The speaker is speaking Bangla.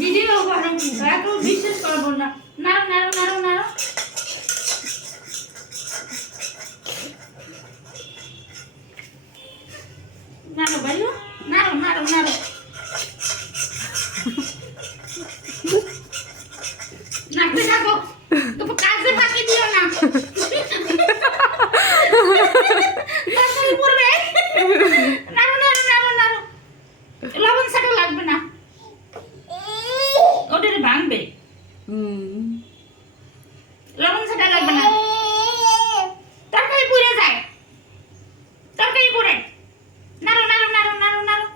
ভিডিও করো এত বিশ্বাস করবো না নাড়ো নাড়ো নাড়ো নাড়ো নাড়ো ভাইও নাড়ো নাড়ো নাড়ো নাড়তে থাকো তো কাজে বাকি দিও না তাড়াতাড়ি পড়বে নাড়ো নাড়ো নাড়ো নাড়ো লবণ ছাটা লাগবে না ওটারে ভাঙবে লবণ ছাটা লাগবে না তরকারি পুড়ে যায় তরকারি পুড়ে নাড়ো নাড়ো নাড়ো নাড়ো নাড়ো